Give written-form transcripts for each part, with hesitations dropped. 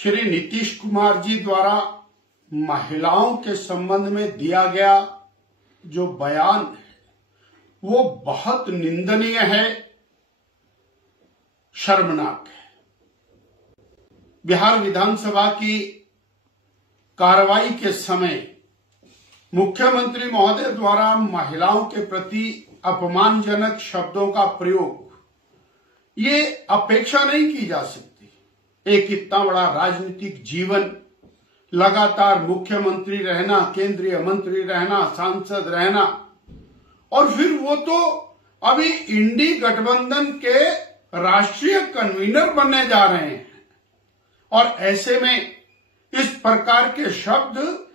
श्री नीतीश कुमार जी द्वारा महिलाओं के संबंध में दिया गया जो बयान है वो बहुत निंदनीय है, शर्मनाक है। बिहार विधानसभा की कार्रवाई के समय मुख्यमंत्री महोदय द्वारा महिलाओं के प्रति अपमानजनक शब्दों का प्रयोग ये अपेक्षा नहीं की जा सकती। एक इतना बड़ा राजनीतिक जीवन, लगातार मुख्यमंत्री रहना, केंद्रीय मंत्री रहना, सांसद रहना, और फिर वो तो अभी इंडी गठबंधन के राष्ट्रीय कन्वीनर बनने जा रहे हैं। और ऐसे में इस प्रकार के शब्द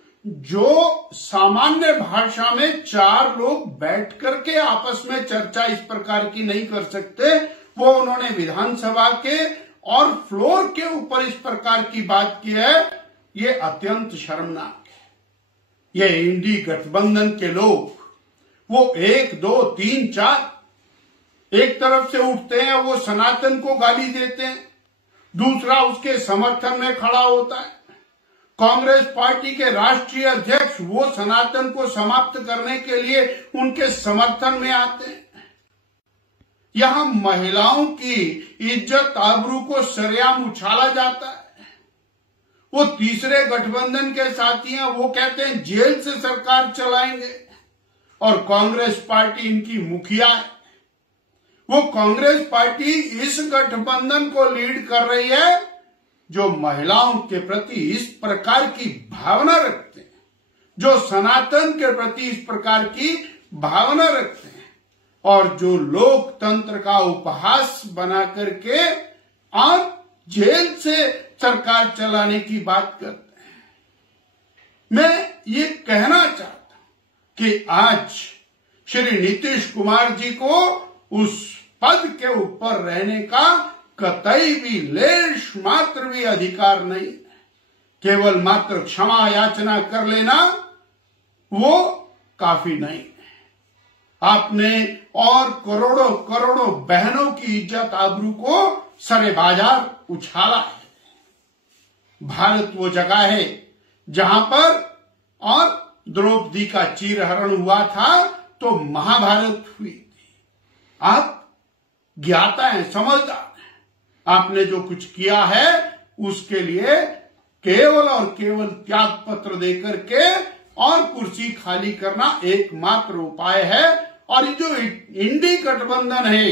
जो सामान्य भाषा में चार लोग बैठ करके आपस में चर्चा इस प्रकार की नहीं कर सकते, वो उन्होंने विधानसभा के और फ्लोर के ऊपर इस प्रकार की बात की है। ये अत्यंत शर्मनाक है। ये इंडी गठबंधन के लोग, वो 1, 2, 3, 4 एक तरफ से उठते हैं, वो सनातन को गाली देते हैं, दूसरा उसके समर्थन में खड़ा होता है। कांग्रेस पार्टी के राष्ट्रीय अध्यक्ष वो सनातन को समाप्त करने के लिए उनके समर्थन में आते हैं। यहां महिलाओं की इज्जत आबरू को सरेआम उछाला जाता है। वो तीसरे गठबंधन के साथी हैं, वो कहते हैं जेल से सरकार चलाएंगे, और कांग्रेस पार्टी इनकी मुखिया है। वो कांग्रेस पार्टी इस गठबंधन को लीड कर रही है जो महिलाओं के प्रति इस प्रकार की भावना रखते हैं, जो सनातन के प्रति इस प्रकार की भावना रखते हैं, और जो लोकतंत्र का उपहास बना करके और जेल से सरकार चलाने की बात करते हैं। मैं ये कहना चाहता हूं कि आज श्री नीतीश कुमार जी को उस पद के ऊपर रहने का कतई भी लेश मात्र भी अधिकार नहीं। केवल मात्र क्षमा याचना कर लेना वो काफी नहीं है। आपने और करोड़ों करोड़ों बहनों की इज्जत आबरू को सरे बाजार उछाला है। भारत वो जगह है जहां पर और द्रौपदी का चीरहरण हुआ था तो महाभारत हुई थी। आप ज्ञाता हैं, समझदार हैं। आपने जो कुछ किया है उसके लिए केवल और केवल त्याग पत्र देकर के और कुर्सी खाली करना एकमात्र उपाय है। और ये जो इंडी गठबंधन है,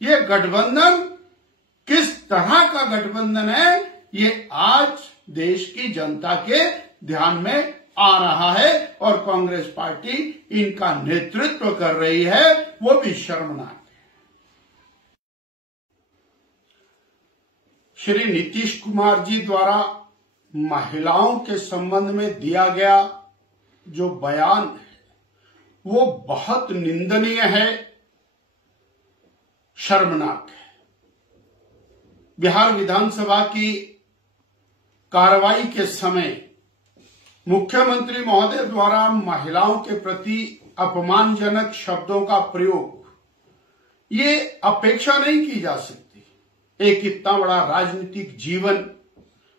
ये गठबंधन किस तरह का गठबंधन है, ये आज देश की जनता के ध्यान में आ रहा है, और कांग्रेस पार्टी इनका नेतृत्व कर रही है, वो भी शर्मनाक है। श्री नीतीश कुमार जी द्वारा महिलाओं के संबंध में दिया गया जो बयान है वो बहुत निंदनीय है, शर्मनाक है। बिहार विधानसभा की कार्रवाई के समय मुख्यमंत्री महोदय द्वारा महिलाओं के प्रति अपमानजनक शब्दों का प्रयोग ये अपेक्षा नहीं की जा सकती। एक इतना बड़ा राजनीतिक जीवन,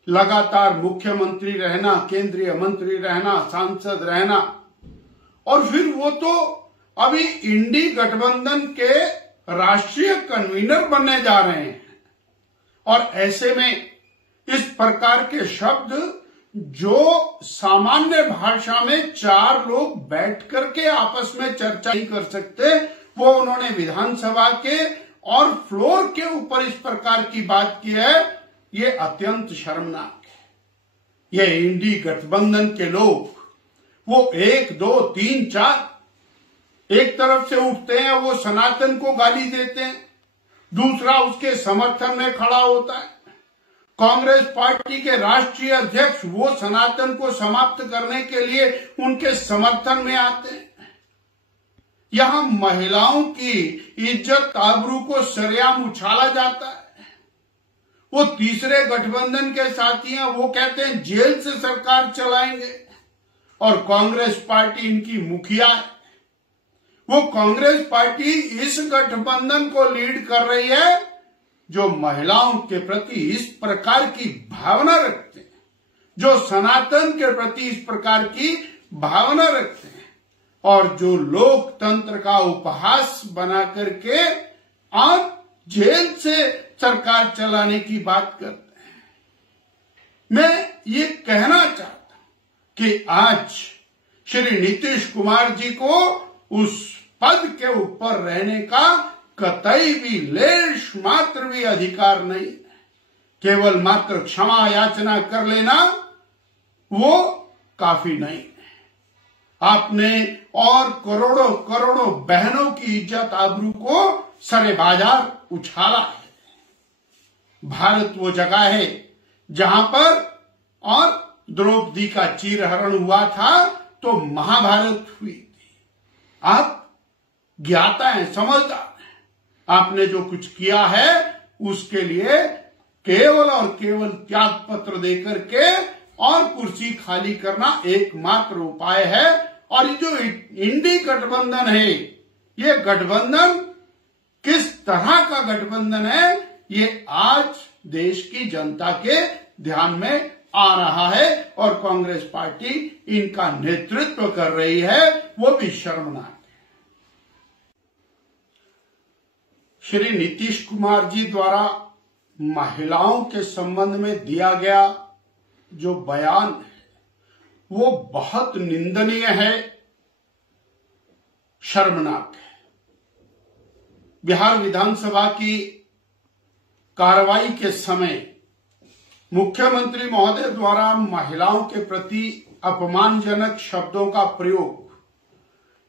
लगातार मुख्यमंत्री रहना, केंद्रीय मंत्री रहना, सांसद रहना, और फिर वो तो अभी इंडी गठबंधन के राष्ट्रीय कन्वीनर बनने जा रहे हैं। और ऐसे में इस प्रकार के शब्द जो सामान्य भाषा में चार लोग बैठ करके आपस में चर्चा नहीं कर सकते, वो उन्होंने विधानसभा के और फ्लोर के ऊपर इस प्रकार की बात की है। ये अत्यंत शर्मनाक है। ये इंडी गठबंधन के लोग, वो 1, 2, 3, 4 एक तरफ से उठते हैं, वो सनातन को गाली देते हैं, दूसरा उसके समर्थन में खड़ा होता है। कांग्रेस पार्टी के राष्ट्रीय अध्यक्ष वो सनातन को समाप्त करने के लिए उनके समर्थन में आते हैं। यहां महिलाओं की इज्जत आबरू को सरेआम उछाला जाता है। वो तीसरे गठबंधन के साथी हैं, वो कहते हैं जेल से सरकार चलाएंगे, और कांग्रेस पार्टी इनकी मुखिया है। वो कांग्रेस पार्टी इस गठबंधन को लीड कर रही है जो महिलाओं के प्रति इस प्रकार की भावना रखते हैं, जो सनातन के प्रति इस प्रकार की भावना रखते हैं और जो लोकतंत्र का उपहास बना करके आज जेल से सरकार चलाने की बात करते हैं। मैं ये कहना चाहता हूं कि आज श्री नीतीश कुमार जी को उस पद के ऊपर रहने का कतई भी लेश मात्र भी अधिकार नहीं। केवल मात्र क्षमा याचना कर लेना वो काफी नहीं। आपने और करोड़ों करोड़ों बहनों की इज्जत आबरू को सरे बाजार उछाला है। भारत वो जगह है जहां पर और द्रौपदी का चीरहरण हुआ था तो महाभारत हुई थी। आप ज्ञाता हैं, समझदार हैं। आपने जो कुछ किया है उसके लिए केवल और केवल त्याग पत्र देकर के और कुर्सी खाली करना एकमात्र उपाय है। और ये जो इंडी गठबंधन है, ये गठबंधन किस तरह का गठबंधन है, ये आज देश की जनता के ध्यान में आ रहा है और कांग्रेस पार्टी इनका नेतृत्व कर रही है, वो भी शर्मनाक है। श्री नीतीश कुमार जी द्वारा महिलाओं के संबंध में दिया गया जो बयान है वो बहुत निंदनीय है, शर्मनाक है। बिहार विधानसभा की कार्रवाई के समय मुख्यमंत्री महोदय द्वारा महिलाओं के प्रति अपमानजनक शब्दों का प्रयोग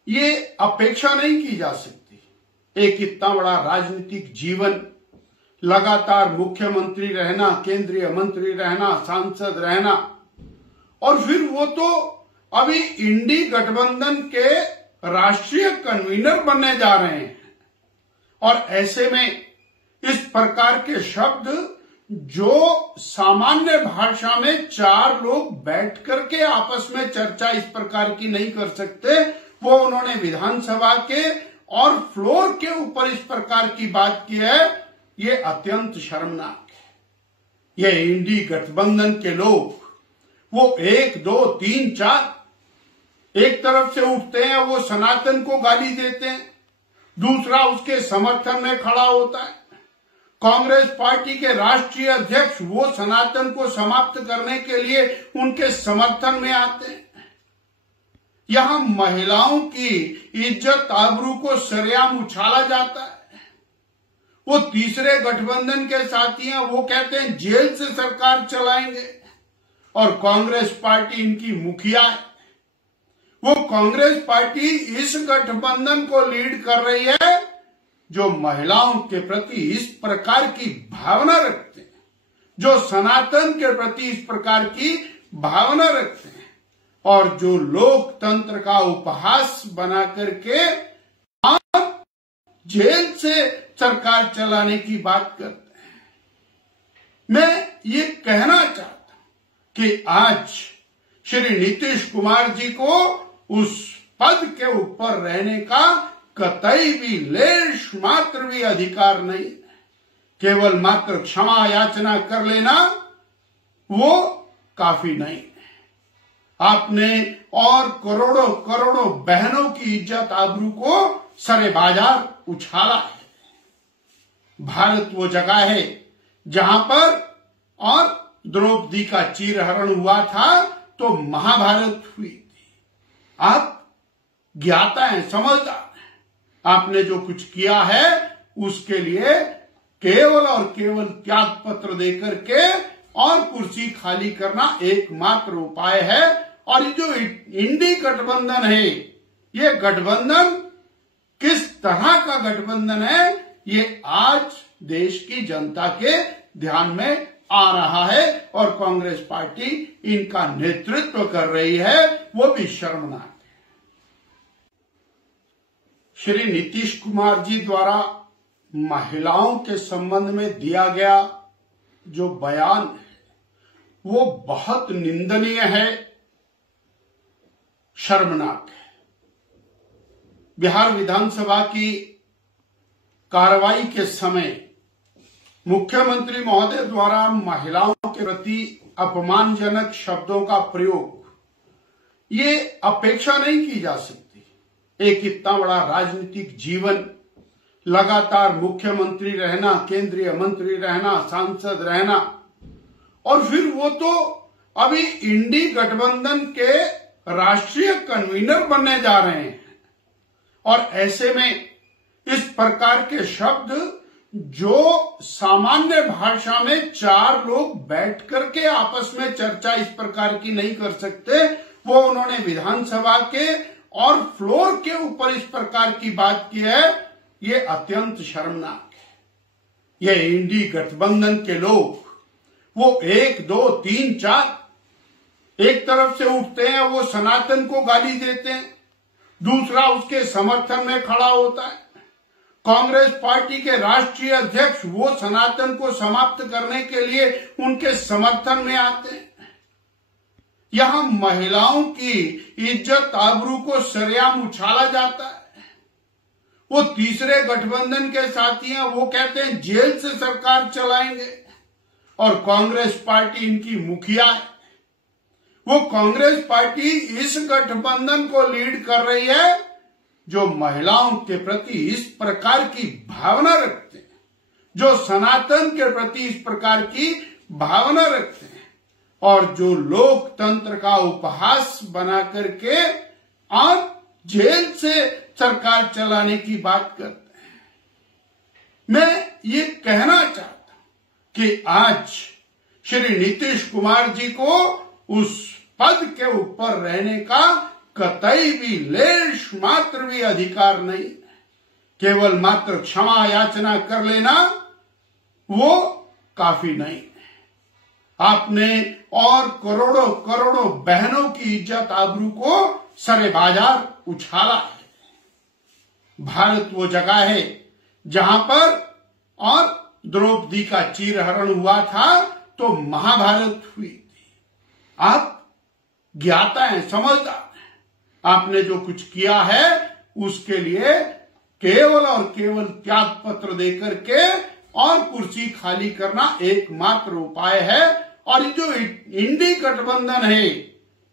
ये अपेक्षा नहीं की जा सकती। एक इतना बड़ा राजनीतिक जीवन, लगातार मुख्यमंत्री रहना, केंद्रीय मंत्री रहना, सांसद रहना, और फिर वो तो अभी इंडी गठबंधन के राष्ट्रीय कन्वीनर बनने जा रहे हैं। और ऐसे में इस प्रकार के शब्द जो सामान्य भाषा में चार लोग बैठ करके आपस में चर्चा इस प्रकार की नहीं कर सकते, वो उन्होंने विधानसभा के और फ्लोर के ऊपर इस प्रकार की बात की है। ये अत्यंत शर्मनाक है। ये इंडी गठबंधन के लोग वो 1, 2, 3, 4 एक तरफ से उठते हैं, वो सनातन को गाली देते हैं, दूसरा उसके समर्थन में खड़ा होता है। कांग्रेस पार्टी के राष्ट्रीय अध्यक्ष वो सनातन को समाप्त करने के लिए उनके समर्थन में आते हैं। यहां महिलाओं की इज्जत आबरू को सरेआम उछाला जाता है। वो तीसरे गठबंधन के साथी हैं, वो कहते हैं जेल से सरकार चलाएंगे और कांग्रेस पार्टी इनकी मुखिया है। वो कांग्रेस पार्टी इस गठबंधन को लीड कर रही है जो महिलाओं के प्रति इस प्रकार की भावना रखते हैं, जो सनातन के प्रति इस प्रकार की भावना रखते हैं और जो लोकतंत्र का उपहास बना करके आज जेल से सरकार चलाने की बात करते हैं। मैं ये कहना चाहता हूं कि आज श्री नीतीश कुमार जी को उस पद के ऊपर रहने का कतई भी लेश मात्र भी अधिकार नहीं। केवल मात्र क्षमा याचना कर लेना वो काफी नहीं। आपने और करोड़ों करोड़ों बहनों की इज्जत आबरू को सरे बाजार उछाला है। भारत वो जगह है जहां पर और द्रौपदी का चीरहरण हुआ था तो महाभारत हुई थी। आप ज्ञाता हैं, समझदार हैं। आपने जो कुछ किया है उसके लिए केवल और केवल त्याग पत्र देकर के और कुर्सी खाली करना एकमात्र उपाय है। और ये जो इंडी गठबंधन है, ये गठबंधन किस तरह का गठबंधन है, ये आज देश की जनता के ध्यान में आ रहा है और कांग्रेस पार्टी इनका नेतृत्व कर रही है, वो भी शर्मनाक है। श्री नीतीश कुमार जी द्वारा महिलाओं के संबंध में दिया गया जो बयान है वो बहुत निंदनीय है, शर्मनाक है। बिहार विधानसभा की कार्रवाई के समय मुख्यमंत्री महोदय द्वारा महिलाओं के प्रति अपमानजनक शब्दों का प्रयोग ये अपेक्षा नहीं की जा सकती। एक इतना बड़ा राजनीतिक जीवन, लगातार मुख्यमंत्री रहना, केंद्रीय मंत्री रहना, सांसद रहना, और फिर वो तो अभी इंडी गठबंधन के राष्ट्रीय कन्वीनर बनने जा रहे हैं। और ऐसे में इस प्रकार के शब्द जो सामान्य भाषा में चार लोग बैठ करके आपस में चर्चा इस प्रकार की नहीं कर सकते, वो उन्होंने विधानसभा के और फ्लोर के ऊपर इस प्रकार की बात की है। ये अत्यंत शर्मनाक है। ये इंडी गठबंधन के लोग, वो 1, 2, 3, 4 एक तरफ से उठते हैं, वो सनातन को गाली देते हैं, दूसरा उसके समर्थन में खड़ा होता है। कांग्रेस पार्टी के राष्ट्रीय अध्यक्ष वो सनातन को समाप्त करने के लिए उनके समर्थन में आते हैं। यहां महिलाओं की इज्जत आबरू को सरेआम उछाला जाता है। वो तीसरे गठबंधन के साथी हैं, वो कहते हैं जेल से सरकार चलाएंगे, और कांग्रेस पार्टी इनकी मुखिया है। वो कांग्रेस पार्टी इस गठबंधन को लीड कर रही है जो महिलाओं के प्रति इस प्रकार की भावना रखते हैं, जो सनातन के प्रति इस प्रकार की भावना रखते हैं, और जो लोकतंत्र का उपहास बना करके और जेल से सरकार चलाने की बात करते हैं। मैं ये कहना चाहता हूं कि आज श्री नीतीश कुमार जी को उस पद के ऊपर रहने का कतई भी लेश मात्र भी अधिकार नहीं। केवल मात्र क्षमा याचना कर लेना वो काफी नहीं है। आपने और करोड़ों करोड़ों बहनों की इज्जत आबरू को सरे बाजार उछाला है। भारत वो जगह है जहां पर और द्रौपदी का चीरहरण हुआ था तो महाभारत हुई थी। आप ज्ञाता हैं, समझदार हैं। आपने जो कुछ किया है उसके लिए केवल और केवल त्याग पत्र देकर के और कुर्सी खाली करना एकमात्र उपाय है। और जो इंडी गठबंधन है,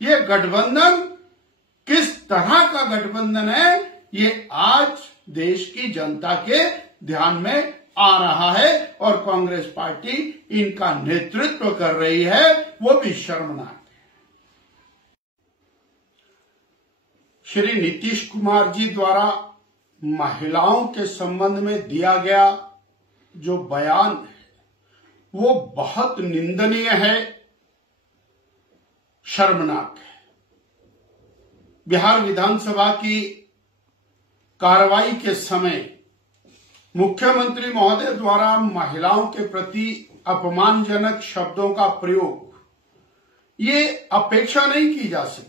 ये गठबंधन किस तरह का गठबंधन है, ये आज देश की जनता के ध्यान में आ रहा है, और कांग्रेस पार्टी इनका नेतृत्व कर रही है, वो भी शर्मनाक है। श्री नीतीश कुमार जी द्वारा महिलाओं के संबंध में दिया गया जो बयान है वो बहुत निंदनीय है, शर्मनाक है। बिहार विधानसभा की कार्रवाई के समय मुख्यमंत्री महोदय द्वारा महिलाओं के प्रति अपमानजनक शब्दों का प्रयोग ये अपेक्षा नहीं की जा सकती।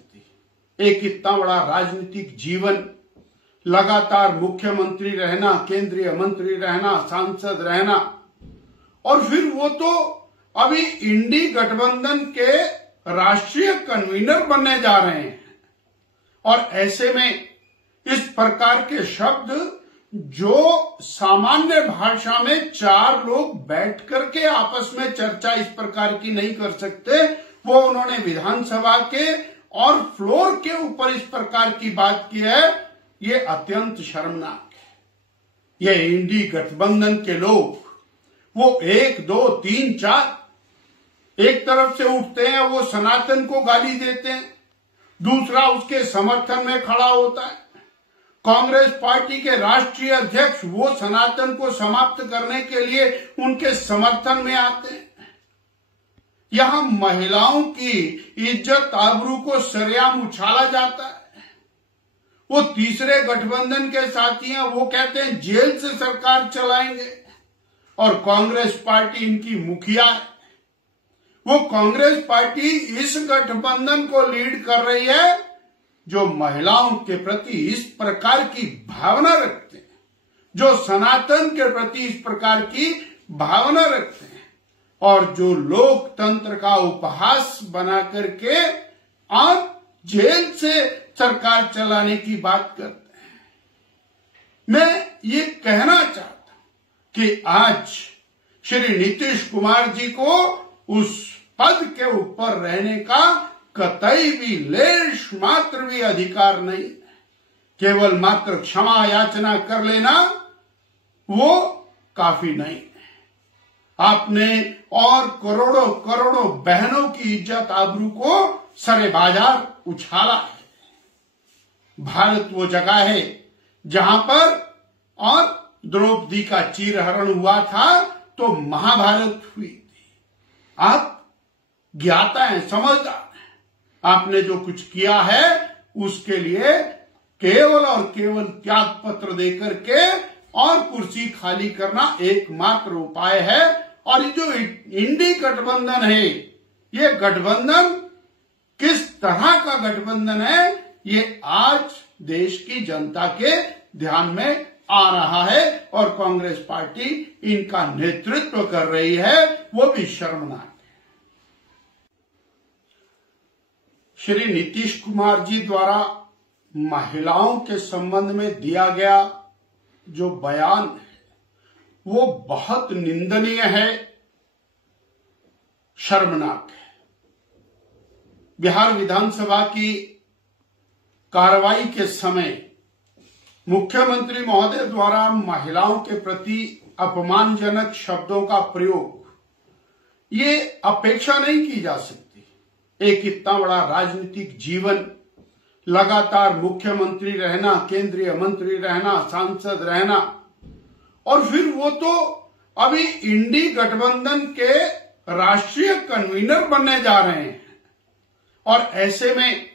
एक इतना बड़ा राजनीतिक जीवन, लगातार मुख्यमंत्री रहना, केंद्रीय मंत्री रहना, सांसद रहना, और फिर वो तो अभी इंडी गठबंधन के राष्ट्रीय कन्वीनर बनने जा रहे हैं। और ऐसे में इस प्रकार के शब्द जो सामान्य भाषा में चार लोग बैठ करके आपस में चर्चा इस प्रकार की नहीं कर सकते, वो उन्होंने विधानसभा के और फ्लोर के ऊपर इस प्रकार की बात की है। ये अत्यंत शर्मनाक है। ये इंडी गठबंधन के लोग, वो 1, 2, 3, 4 एक तरफ से उठते हैं, वो सनातन को गाली देते हैं, दूसरा उसके समर्थन में खड़ा होता है। कांग्रेस पार्टी के राष्ट्रीय अध्यक्ष वो सनातन को समाप्त करने के लिए उनके समर्थन में आते हैं। यहां महिलाओं की इज्जत आबरू को सरेआम उछाला जाता है। वो तीसरे गठबंधन के साथी हैं, वो कहते हैं जेल से सरकार चलाएंगे, और कांग्रेस पार्टी इनकी मुखिया है। वो कांग्रेस पार्टी इस गठबंधन को लीड कर रही है जो महिलाओं के प्रति इस प्रकार की भावना रखते हैं, जो सनातन के प्रति इस प्रकार की भावना रखते हैं, और जो लोकतंत्र का उपहास बना करके और जेल से सरकार चलाने की बात करते हैं। मैं ये कहना चाहता हूं कि आज श्री नीतीश कुमार जी को उस पद के ऊपर रहने का कतई भी लेश मात्र भी अधिकार नहीं। केवल मात्र क्षमा याचना कर लेना वो काफी नहीं। आपने और करोड़ों करोड़ों बहनों की इज्जत आबरू को सरे बाजार उछाला है। भारत वो जगह है जहां पर और द्रौपदी का चीरहरण हुआ था तो महाभारत हुई थी। आप ज्ञाता हैं, समझदार हैं। आपने जो कुछ किया है उसके लिए केवल और केवल त्याग पत्र देकर के और कुर्सी खाली करना एकमात्र उपाय है। और ये जो इंडी गठबंधन है, ये गठबंधन किस तरह का गठबंधन है ये आज देश की जनता के ध्यान में आ रहा है और कांग्रेस पार्टी इनका नेतृत्व कर रही है, वो भी शर्मनाक है। श्री नीतीश कुमार जी द्वारा महिलाओं के संबंध में दिया गया जो बयान है वो बहुत निंदनीय है, शर्मनाक है। बिहार विधानसभा की कार्रवाई के समय मुख्यमंत्री महोदय द्वारा महिलाओं के प्रति अपमानजनक शब्दों का प्रयोग ये अपेक्षा नहीं की जा सकती। एक इतना बड़ा राजनीतिक जीवन, लगातार मुख्यमंत्री रहना, केंद्रीय मंत्री रहना, सांसद रहना, और फिर वो तो अभी इंडी गठबंधन के राष्ट्रीय कन्वीनर बनने जा रहे हैं। और ऐसे में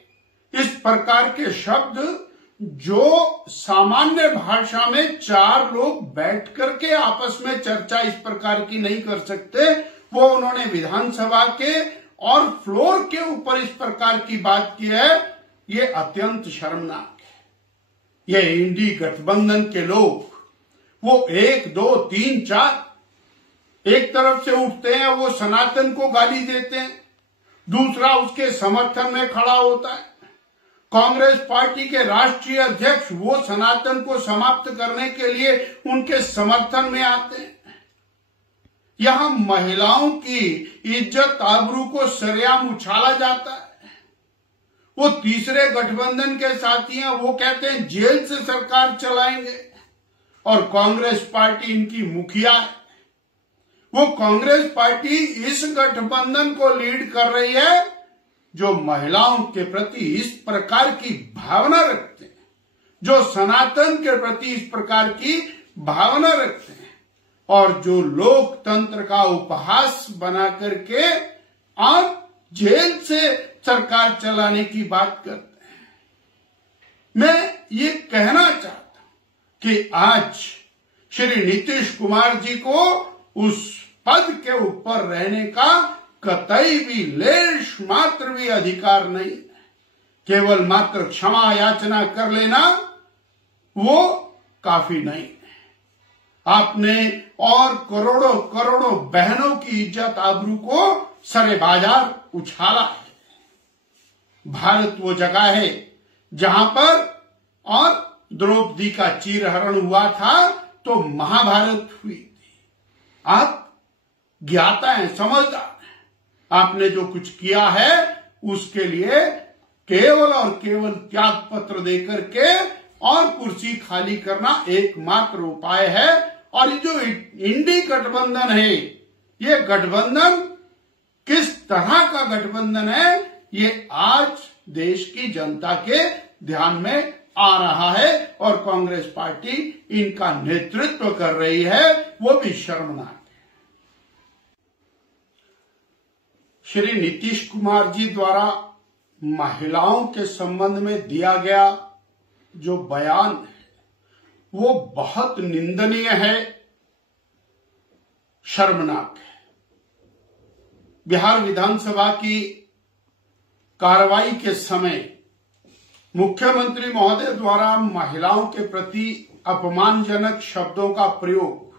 इस प्रकार के शब्द जो सामान्य भाषा में चार लोग बैठ करके आपस में चर्चा इस प्रकार की नहीं कर सकते, वो उन्होंने विधानसभा के और फ्लोर के ऊपर इस प्रकार की बात की है। ये अत्यंत शर्मनाक है। ये इंडी गठबंधन के लोग वो 1, 2, 3, 4 एक तरफ से उठते हैं, वो सनातन को गाली देते हैं, दूसरा उसके समर्थन में खड़ा होता है। कांग्रेस पार्टी के राष्ट्रीय अध्यक्ष वो सनातन को समाप्त करने के लिए उनके समर्थन में आते हैं। यहां महिलाओं की इज्जत आबरू को सरेआम उछाला जाता है। वो तीसरे गठबंधन के साथी हैं, वो कहते हैं जेल से सरकार चलाएंगे, और कांग्रेस पार्टी इनकी मुखिया है। वो कांग्रेस पार्टी इस गठबंधन को लीड कर रही है जो महिलाओं के प्रति इस प्रकार की भावना रखते हैं, जो सनातन के प्रति इस प्रकार की भावना रखते हैं, और जो लोकतंत्र का उपहास बना करके और जेल से सरकार चलाने की बात करते हैं। मैं ये कहना चाहता हूं कि आज श्री नीतीश कुमार जी को उस पद के ऊपर रहने का कतई भी लेश मात्र भी अधिकार नहीं। केवल मात्र क्षमा याचना कर लेना वो काफी नहीं। आपने और करोड़ों करोड़ों बहनों की इज्जत आबरू को सरे बाजार उछाला है। भारत वो जगह है जहां पर और द्रौपदी का चीरहरण हुआ था तो महाभारत हुई थी। आप ज्ञाता हैं, समझदार हैं। आपने जो कुछ किया है उसके लिए केवल और केवल त्याग पत्र देकर के और कुर्सी खाली करना एकमात्र उपाय है। और ये जो इंडी गठबंधन है, ये गठबंधन किस तरह का गठबंधन है ये आज देश की जनता के ध्यान में आ रहा है और कांग्रेस पार्टी इनका नेतृत्व कर रही है, वो भी शर्मनाक है। श्री नीतीश कुमार जी द्वारा महिलाओं के संबंध में दिया गया जो बयान है वो बहुत निंदनीय है, शर्मनाक है। बिहार विधानसभा की कार्रवाई के समय मुख्यमंत्री महोदय द्वारा महिलाओं के प्रति अपमानजनक शब्दों का प्रयोग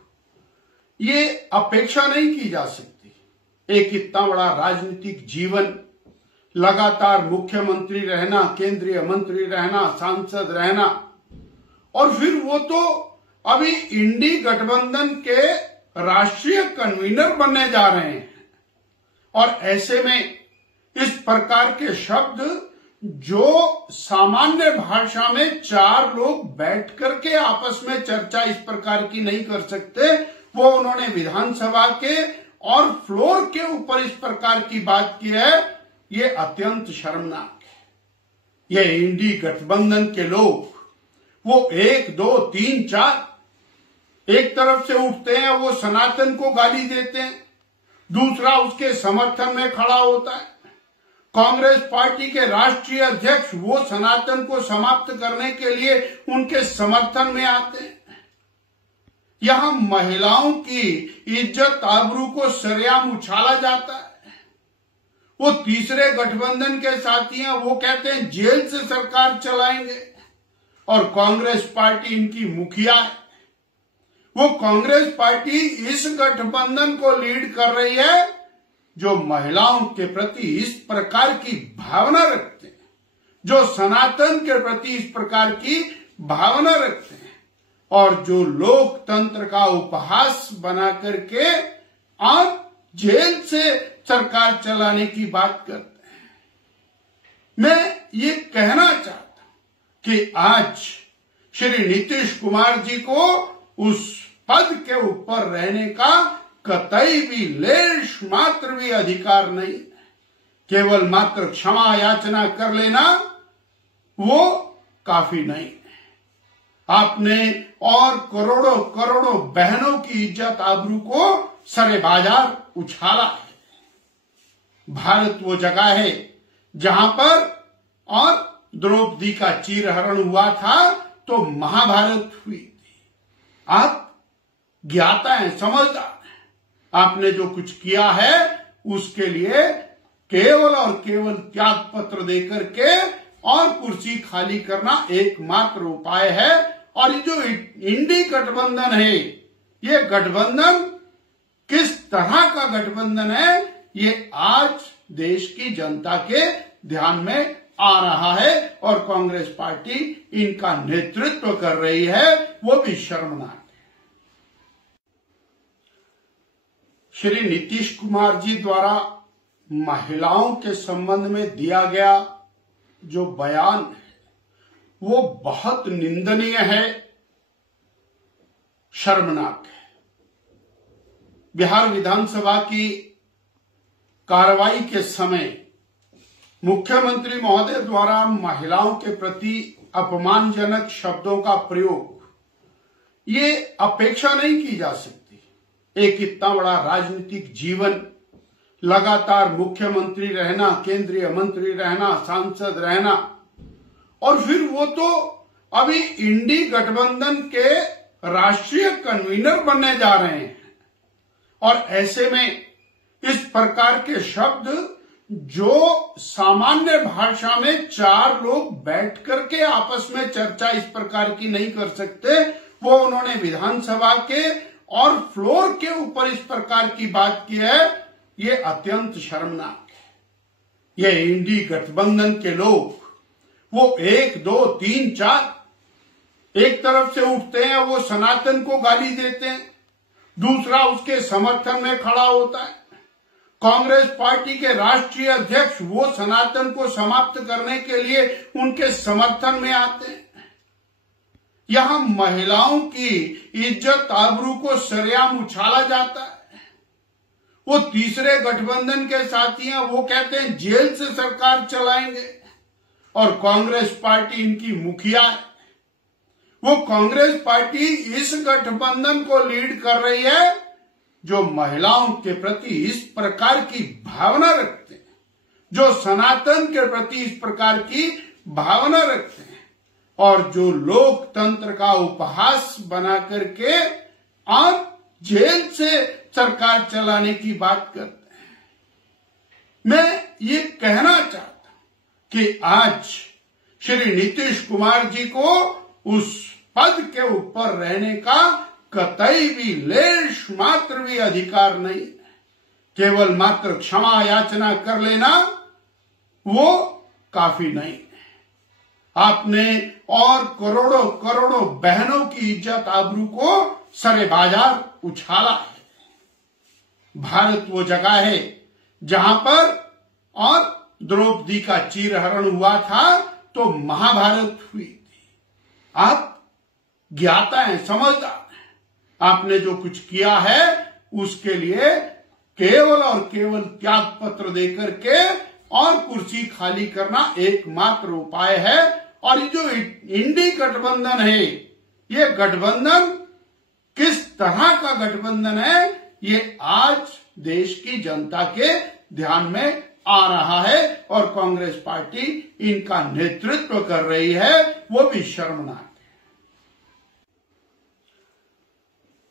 ये अपेक्षा नहीं की जा सकती। एक इतना बड़ा राजनीतिक जीवन, लगातार मुख्यमंत्री रहना, केंद्रीय मंत्री रहना, सांसद रहना, और फिर वो तो अभी इंडी गठबंधन के राष्ट्रीय कन्वीनर बनने जा रहे हैं। और ऐसे में इस प्रकार के शब्द जो सामान्य भाषा में चार लोग बैठ करके आपस में चर्चा इस प्रकार की नहीं कर सकते, वो उन्होंने विधानसभा के और फ्लोर के ऊपर इस प्रकार की बात की है। ये अत्यंत शर्मनाक है। ये इंडी गठबंधन के लोग, वो 1, 2, 3, 4 एक तरफ से उठते हैं, वो सनातन को गाली देते हैं, दूसरा उसके समर्थन में खड़ा होता है। कांग्रेस पार्टी के राष्ट्रीय अध्यक्ष वो सनातन को समाप्त करने के लिए उनके समर्थन में आते हैं। यहां महिलाओं की इज्जत आबरू को सरेआम उछाला जाता है। वो तीसरे गठबंधन के साथी हैं, वो कहते हैं जेल से सरकार चलाएंगे, और कांग्रेस पार्टी इनकी मुखिया है। वो कांग्रेस पार्टी इस गठबंधन को लीड कर रही है जो महिलाओं के प्रति इस प्रकार की भावना रखते हैं, जो सनातन के प्रति इस प्रकार की भावना रखते हैं, और जो लोकतंत्र का उपहास बना करके आज जेल से सरकार चलाने की बात करते हैं। मैं ये कहना चाहता हूं कि आज श्री नीतीश कुमार जी को उस पद के ऊपर रहने का कतई भी लेश मात्र भी अधिकार नहीं। केवल मात्र क्षमा याचना कर लेना वो काफी नहीं। आपने और करोड़ों करोड़ों बहनों की इज्जत आबरू को सरे बाजार उछाला है। भारत वो जगह है जहां पर और द्रौपदी का चीरहरण हुआ था तो महाभारत हुई थी। आप ज्ञाता है, समझदार है। आपने जो कुछ किया है उसके लिए केवल और केवल त्याग पत्र देकर के और कुर्सी खाली करना एकमात्र उपाय है। और ये जो इंडी गठबंधन है, ये गठबंधन किस तरह का गठबंधन है, ये आज देश की जनता के ध्यान में आ रहा है, और कांग्रेस पार्टी इनका नेतृत्व कर रही है, वो भी शर्मनाक है। श्री नीतीश कुमार जी द्वारा महिलाओं के संबंध में दिया गया जो बयान है वो बहुत निंदनीय है, शर्मनाक है। बिहार विधानसभा की कार्रवाई के समय मुख्यमंत्री महोदय द्वारा महिलाओं के प्रति अपमानजनक शब्दों का प्रयोग ये अपेक्षा नहीं की जा सकती। एक इतना बड़ा राजनीतिक जीवन, लगातार मुख्यमंत्री रहना, केंद्रीय मंत्री रहना, सांसद रहना, और फिर वो तो अभी इंडी गठबंधन के राष्ट्रीय कन्वीनर बनने जा रहे हैं। और ऐसे में इस प्रकार के शब्द जो सामान्य भाषा में चार लोग बैठ करके आपस में चर्चा इस प्रकार की नहीं कर सकते, वो उन्होंने विधानसभा के और फ्लोर के ऊपर इस प्रकार की बात की है। ये अत्यंत शर्मनाक है। ये इंडी गठबंधन के लोग, वो 1, 2, 3, 4 एक तरफ से उठते हैं, वो सनातन को गाली देते हैं, दूसरा उसके समर्थन में खड़ा होता है। कांग्रेस पार्टी के राष्ट्रीय अध्यक्ष वो सनातन को समाप्त करने के लिए उनके समर्थन में आते हैं। यहां महिलाओं की इज्जत आबरू को सरेआम उछाला जाता है। वो तीसरे गठबंधन के साथी हैं, वो कहते हैं जेल से सरकार चलाएंगे, और कांग्रेस पार्टी इनकी मुखिया है। वो कांग्रेस पार्टी इस गठबंधन को लीड कर रही है जो महिलाओं के प्रति इस प्रकार की भावना रखते हैं, जो सनातन के प्रति इस प्रकार की भावना रखते हैं, और जो लोकतंत्र का उपहास बना करके आज जेल से सरकार चलाने की बात करते हैं। मैं ये कहना चाहता हूं कि आज श्री नीतीश कुमार जी को उस पद के ऊपर रहने का कतई भी लेश मात्र भी अधिकार नहीं। केवल मात्र क्षमा याचना कर लेना वो काफी नहीं। आपने और करोड़ों करोड़ों बहनों की इज्जत आबरू को सरे बाजार उछाला है। भारत वो जगह है जहां पर और द्रौपदी का चीरहरण हुआ था तो महाभारत हुई थी। आप ज्ञाता हैं, समझदार हैं। आपने जो कुछ किया है उसके लिए केवल और केवल त्याग पत्र देकर के और कुर्सी खाली करना एकमात्र उपाय है। और ये जो इंडी गठबंधन है, ये गठबंधन किस तरह का गठबंधन है, ये आज देश की जनता के ध्यान में आ रहा है और कांग्रेस पार्टी इनका नेतृत्व कर रही है, वो भी शर्मनाक है।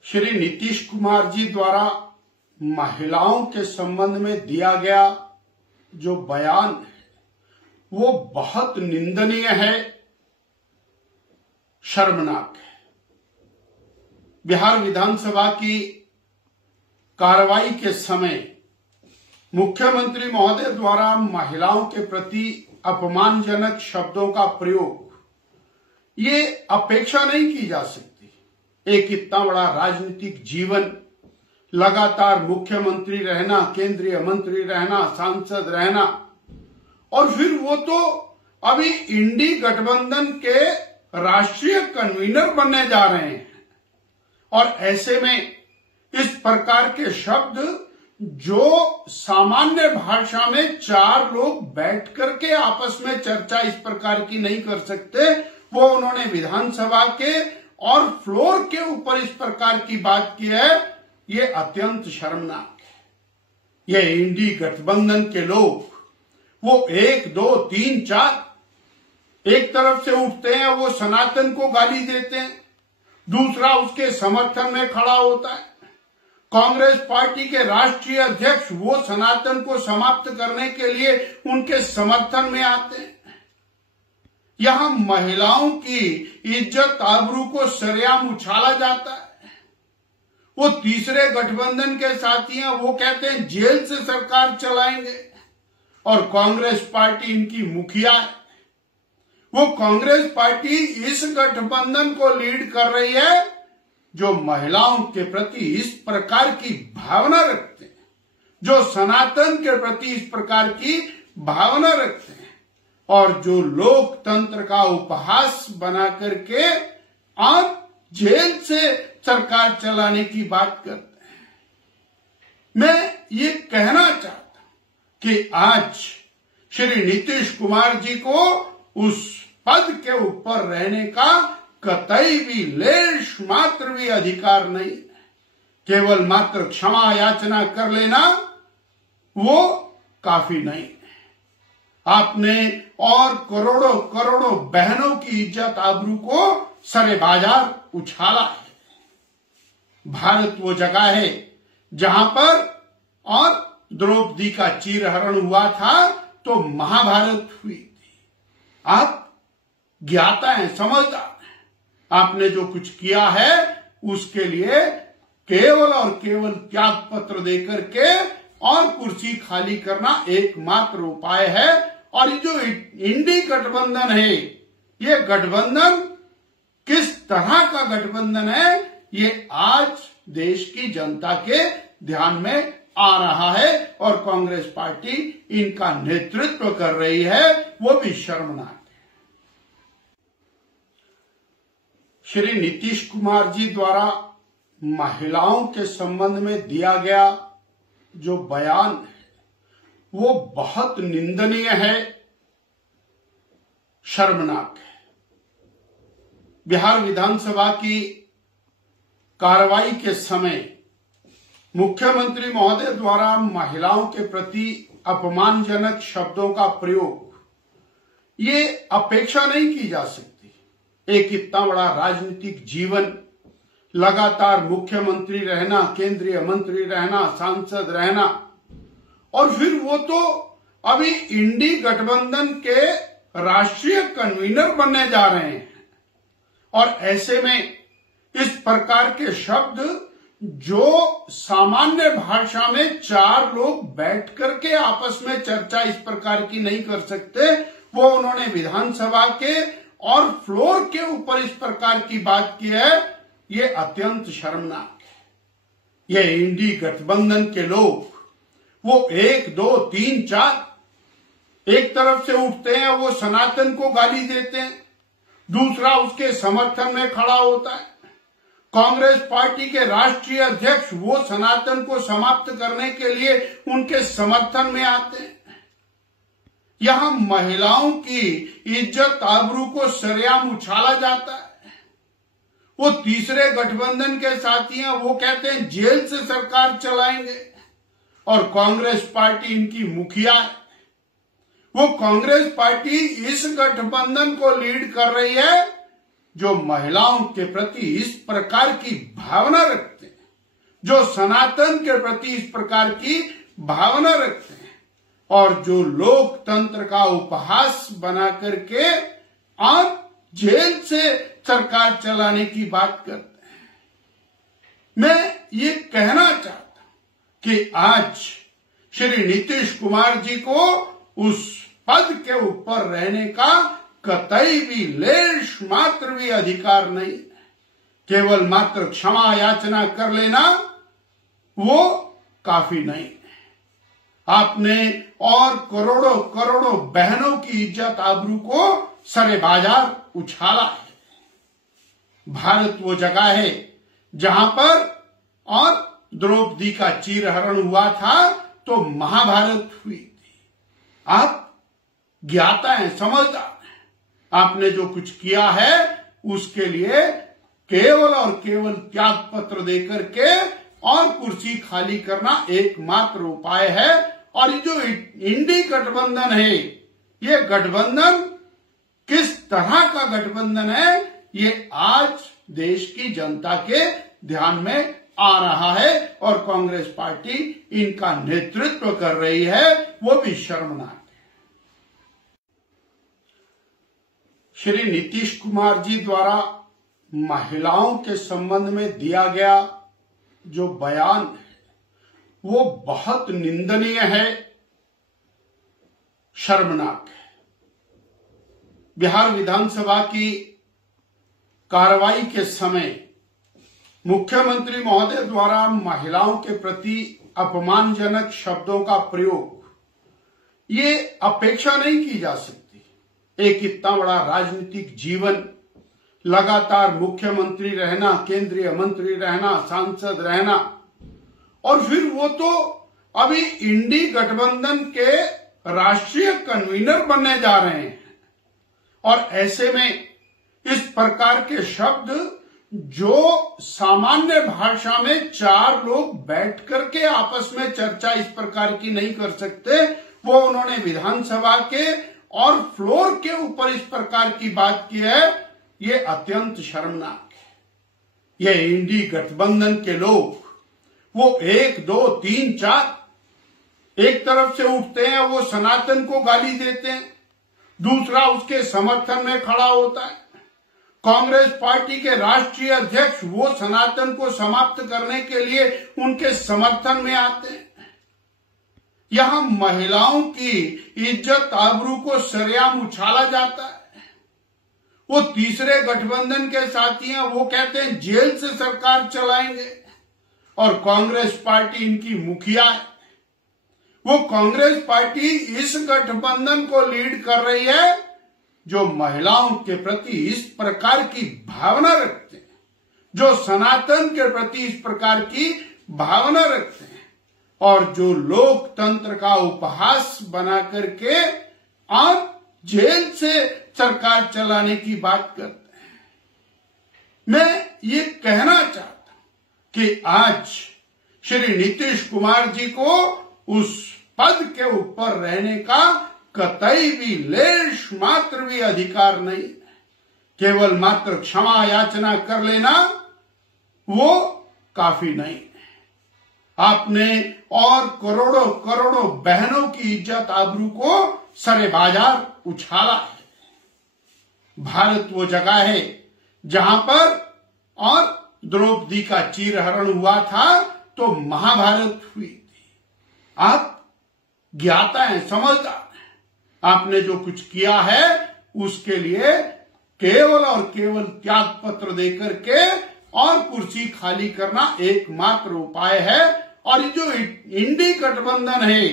श्री नीतीश कुमार जी द्वारा महिलाओं के संबंध में दिया गया जो बयान है वो बहुत निंदनीय है, शर्मनाक है। बिहार विधानसभा की कार्रवाई के समय मुख्यमंत्री महोदय द्वारा महिलाओं के प्रति अपमानजनक शब्दों का प्रयोग ये अपेक्षा नहीं की जा सकती। एक इतना बड़ा राजनीतिक जीवन, लगातार मुख्यमंत्री रहना, केंद्रीय मंत्री रहना, सांसद रहना, और फिर वो तो अभी इंडी गठबंधन के राष्ट्रीय कन्वीनर बनने जा रहे हैं। और ऐसे में इस प्रकार के शब्द जो सामान्य भाषा में चार लोग बैठ करके आपस में चर्चा इस प्रकार की नहीं कर सकते, वो उन्होंने विधानसभा के और फ्लोर के ऊपर इस प्रकार की बात की है, ये अत्यंत शर्मनाक है। ये इंडी गठबंधन के लोग वो 1, 2, 3, 4 एक तरफ से उठते हैं, वो सनातन को गाली देते हैं, दूसरा उसके समर्थन में खड़ा होता है। कांग्रेस पार्टी के राष्ट्रीय अध्यक्ष वो सनातन को समाप्त करने के लिए उनके समर्थन में आते हैं। यहां महिलाओं की इज्जत आबरू को सरेआम उछाला जाता है। वो तीसरे गठबंधन के साथी हैं, वो कहते हैं जेल से सरकार चलाएंगे, और कांग्रेस पार्टी इनकी मुखिया है। वो कांग्रेस पार्टी इस गठबंधन को लीड कर रही है जो महिलाओं के प्रति इस प्रकार की भावना रखते हैं, जो सनातन के प्रति इस प्रकार की भावना रखते हैं, और जो लोकतंत्र का उपहास बना करके और जेल से सरकार चलाने की बात करते हैं। मैं ये कहना चाहता हूं कि आज श्री नीतीश कुमार जी को उस पद के ऊपर रहने का कतई भी लेश मात्र भी अधिकार नहीं। केवल मात्र क्षमा याचना कर लेना वो काफी नहीं। आपने और करोड़ों करोड़ों बहनों की इज्जत आबरू को सरे बाजार उछाला है। भारत वो जगह है जहां पर और द्रौपदी का चीरहरण हुआ था तो महाभारत हुई थी। आप ज्ञाता हैं, समझदार हैं। आपने जो कुछ किया है उसके लिए केवल और केवल त्याग पत्र देकर के और कुर्सी खाली करना एकमात्र उपाय है। और ये जो इंडी गठबंधन है, ये गठबंधन किस तरह का गठबंधन है, ये आज देश की जनता के ध्यान में आ रहा है और कांग्रेस पार्टी इनका नेतृत्व कर रही है, वो भी शर्मनाक है। श्री नीतीश कुमार जी द्वारा महिलाओं के संबंध में दिया गया जो बयान है वो बहुत निंदनीय है, शर्मनाक है। बिहार विधानसभा की कार्रवाई के समय मुख्यमंत्री महोदय द्वारा महिलाओं के प्रति अपमानजनक शब्दों का प्रयोग ये अपेक्षा नहीं की जा सकती। एक इतना बड़ा राजनीतिक जीवन, लगातार मुख्यमंत्री रहना, केंद्रीय मंत्री रहना, सांसद रहना, और फिर वो तो अभी इंडी गठबंधन के राष्ट्रीय कन्वीनर बनने जा रहे हैं। और ऐसे में इस प्रकार के शब्द जो सामान्य भाषा में चार लोग बैठ करके आपस में चर्चा इस प्रकार की नहीं कर सकते, वो उन्होंने विधानसभा के और फ्लोर के ऊपर इस प्रकार की बात की है, ये अत्यंत शर्मनाक है। ये इंडी गठबंधन के लोग वो 1, 2, 3, 4 एक तरफ से उठते हैं, वो सनातन को गाली देते हैं, दूसरा उसके समर्थन में खड़ा होता है। कांग्रेस पार्टी के राष्ट्रीय अध्यक्ष वो सनातन को समाप्त करने के लिए उनके समर्थन में आते हैं। यहां महिलाओं की इज्जत आबरू को सरेआम उछाला जाता है। वो तीसरे गठबंधन के साथी हैं, वो कहते हैं जेल से सरकार चलाएंगे, और कांग्रेस पार्टी इनकी मुखिया है। वो कांग्रेस पार्टी इस गठबंधन को लीड कर रही है जो महिलाओं के प्रति इस प्रकार की भावना रखते हैं, जो सनातन के प्रति इस प्रकार की भावना रखते हैं, और जो लोकतंत्र का उपहास बना करके और जेल से सरकार चलाने की बात करते हैं। मैं ये कहना चाहता हूं कि आज श्री नीतीश कुमार जी को उस पद के ऊपर रहने का कतई भी लेश मात्र भी अधिकार नहीं। केवल मात्र क्षमा याचना कर लेना वो काफी नहीं। आपने और करोड़ों करोड़ों बहनों की इज्जत आबरू को सरे बाजार उछाला है। भारत वो जगह है जहां पर और द्रौपदी का चीरहरण हुआ था तो महाभारत हुई थी। आप ज्ञाता हैं, समझदार हैं। आपने जो कुछ किया है उसके लिए केवल और केवल त्याग पत्र देकर के और कुर्सी खाली करना एकमात्र उपाय है। और ये जो इंडी गठबंधन है, ये गठबंधन किस तरह का गठबंधन है, ये आज देश की जनता के ध्यान में आ रहा है, और कांग्रेस पार्टी इनका नेतृत्व कर रही है, वो भी शर्मनाक है। श्री नीतीश कुमार जी द्वारा महिलाओं के संबंध में दिया गया जो बयान है वो बहुत निंदनीय है, शर्मनाक है। बिहार विधानसभा की कार्रवाई के समय मुख्यमंत्री महोदय द्वारा महिलाओं के प्रति अपमानजनक शब्दों का प्रयोग ये अपेक्षा नहीं की जा सकती। एक इतना बड़ा राजनीतिक जीवन, लगातार मुख्यमंत्री रहना, केंद्रीय मंत्री रहना, सांसद रहना, और फिर वो तो अभी इंडी गठबंधन के राष्ट्रीय कन्वीनर बनने जा रहे हैं। और ऐसे में इस प्रकार के शब्द जो सामान्य भाषा में 4 लोग बैठ करके आपस में चर्चा इस प्रकार की नहीं कर सकते, वो उन्होंने विधानसभा के और फ्लोर के ऊपर इस प्रकार की बात की है, ये अत्यंत शर्मनाक है। ये इंडी गठबंधन के लोग वो 1, 2, 3, 4 एक तरफ से उठते हैं, वो सनातन को गाली देते हैं, दूसरा उसके समर्थन में खड़ा होता है। कांग्रेस पार्टी के राष्ट्रीय अध्यक्ष वो सनातन को समाप्त करने के लिए उनके समर्थन में आते हैं। यहां महिलाओं की इज्जत आबरू को सरेआम उछाला जाता है। वो तीसरे गठबंधन के साथी हैं, वो कहते हैं जेल से सरकार चलाएंगे, और कांग्रेस पार्टी इनकी मुखिया है। वो कांग्रेस पार्टी इस गठबंधन को लीड कर रही है जो महिलाओं के प्रति इस प्रकार की भावना रखते हैं, जो सनातन के प्रति इस प्रकार की भावना रखते हैं, और जो लोकतंत्र का उपहास बना करके और जेल से सरकार चलाने की बात करते हैं। मैं ये कहना चाहता हूं कि आज श्री नीतीश कुमार जी को उस पद के ऊपर रहने का कतई भी लेश मात्र भी अधिकार नहीं। केवल मात्र क्षमा याचना कर लेना वो काफी नहीं। आपने और करोड़ों करोड़ों बहनों की इज्जत आबरू को सरे बाजार उछाला है। भारत वो जगह है जहां पर और द्रौपदी का चीरहरण हुआ था तो महाभारत हुई थी। आप ज्ञाता हैं, समझदार हैं। आपने जो कुछ किया है उसके लिए केवल और केवल त्याग पत्र देकर के और कुर्सी खाली करना एकमात्र उपाय है। और ये जो इंडी गठबंधन है,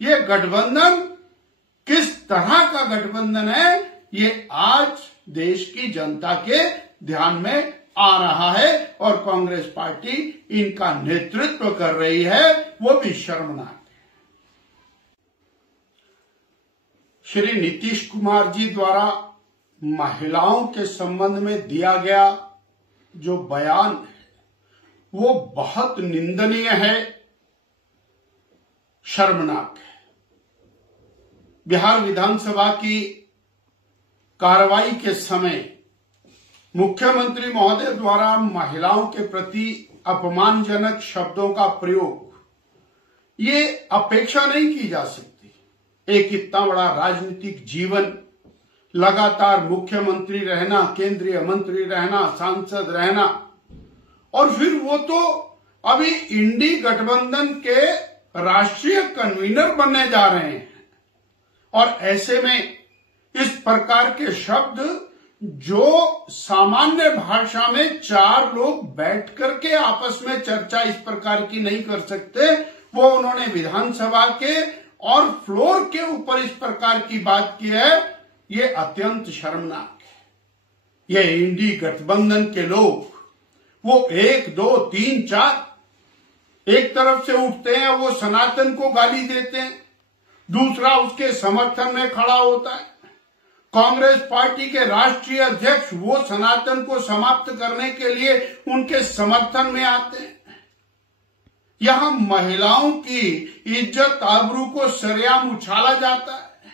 ये गठबंधन किस तरह का गठबंधन है, ये आज देश की जनता के ध्यान में आ रहा है और कांग्रेस पार्टी इनका नेतृत्व कर रही है, वो भी शर्मनाक है। श्री नीतीश कुमार जी द्वारा महिलाओं के संबंध में दिया गया जो बयान है वो बहुत निंदनीय है, शर्मनाक है। बिहार विधानसभा की कार्रवाई के समय मुख्यमंत्री महोदय द्वारा महिलाओं के प्रति अपमानजनक शब्दों का प्रयोग, ये अपेक्षा नहीं की जा सकती। एक इतना बड़ा राजनीतिक जीवन, लगातार मुख्यमंत्री रहना, केंद्रीय मंत्री रहना, सांसद रहना, और फिर वो तो अभी इंडी गठबंधन के राष्ट्रीय कन्वीनर बनने जा रहे हैं। और ऐसे में इस प्रकार के शब्द जो सामान्य भाषा में चार लोग बैठ करके आपस में चर्चा इस प्रकार की नहीं कर सकते, वो उन्होंने विधानसभा के और फ्लोर के ऊपर इस प्रकार की बात की है, ये अत्यंत शर्मनाक है। ये इंडी गठबंधन के लोग, वो 1, 2, 3, 4 एक तरफ से उठते हैं, वो सनातन को गाली देते हैं, दूसरा उसके समर्थन में खड़ा होता है। कांग्रेस पार्टी के राष्ट्रीय अध्यक्ष वो सनातन को समाप्त करने के लिए उनके समर्थन में आते हैं। यहां महिलाओं की इज्जत आबरू को सरेआम उछाला जाता है।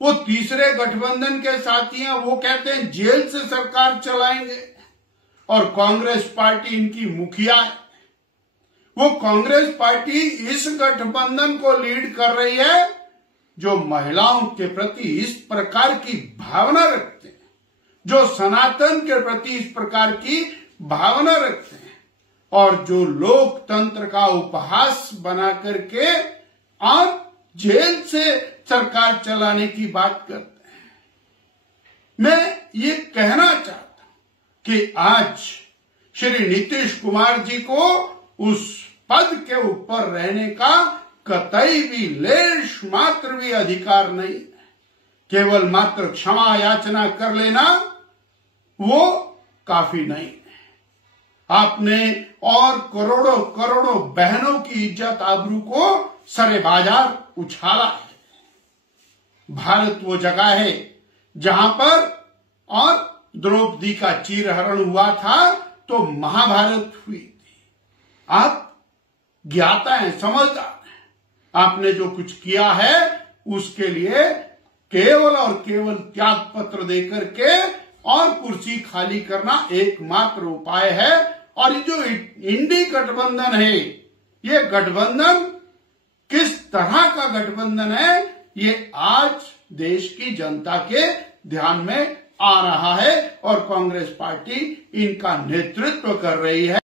वो तीसरे गठबंधन के साथी हैं, वो कहते हैं जेल से सरकार चलाएंगे, और कांग्रेस पार्टी इनकी मुखिया है। वो कांग्रेस पार्टी इस गठबंधन को लीड कर रही है जो महिलाओं के प्रति इस प्रकार की भावना रखते हैं, जो सनातन के प्रति इस प्रकार की भावना रखते हैं, और जो लोकतंत्र का उपहास बना करके और जेल से सरकार चलाने की बात करते हैं। मैं ये कहना चाहता हूं कि आज श्री नीतीश कुमार जी को उस पद के ऊपर रहने का कतई भी लेश मात्र भी अधिकार नहीं है। केवल मात्र क्षमा याचना कर लेना वो काफी नहीं है। आपने और करोड़ों करोड़ों बहनों की इज्जत आबरू को सरे बाजार उछाला है। भारत वो जगह है जहां पर और द्रौपदी का चीरहरण हुआ था तो महाभारत हुई थी। आप ज्ञाता हैं, समझदार हैं। आपने जो कुछ किया है उसके लिए केवल और केवल त्याग पत्र देकर के और कुर्सी खाली करना एकमात्र उपाय है। और ये जो इंडी गठबंधन है, ये गठबंधन किस तरह का गठबंधन है, ये आज देश की जनता के ध्यान में आ रहा है और कांग्रेस पार्टी इनका नेतृत्व कर रही है।